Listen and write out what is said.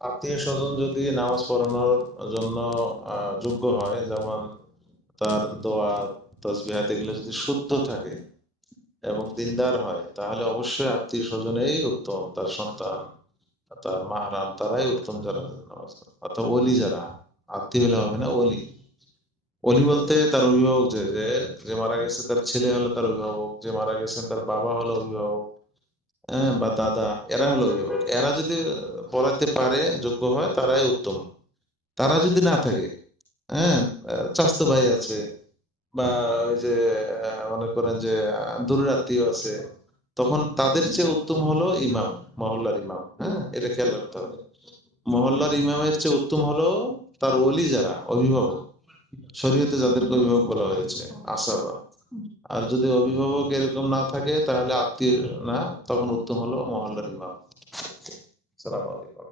আত্মীয় স্বজন যদি নামাজ পড়ানোর জন্য যোগ্য হয়, যেমন তার দোয়া তসবিহাত এগুলো যদি শুদ্ধ থাকে এবং দিনদার হয়, তাহলে অবশ্যই আত্মীয় স্বজনেই উত্তম। তার সন্তান, তার মাহরাম, তারাই উত্তম যারা নামাজ পড়ে। অর্থাৎ ওলি যারা, আত্মীয় হলে হবে না, ওলি। ওলি বলতে তার অভিভাবক, যে যে যে মারা গেছে তার ছেলে হলো তার অভিভাবক, যে মারা গেছেন তার বাবা হলো অভিভাবক, হ্যাঁ, বা দাদা, এরা হলো অভিভাবক। এরা যদি পড়াতে পারে, যোগ্য হয়, তারাই উত্তম। তারা যদি না থাকে, হ্যাঁ, চাচাতো ভাই আছে, বা ওই যে মনে করেন যে দূরের আত্মীয় আছে, তখন তাদের চেয়ে উত্তম হলো ইমাম, মহল্লার ইমাম। হ্যাঁ, এটা খেয়াল রাখতে হবে। মহল্লার ইমামের চেয়ে উত্তম হলো তার ওলি যারা, অভিভাবক। শরীয়তে যাদেরকে অভিভাবক বলা হয়েছে, আসাবা। আর যদি অভিভাবক এরকম না থাকে, তাহলে আত্মীয় না, তখন উত্তম হলো মহল্লার ইমাম। সালাম আলাইকুম।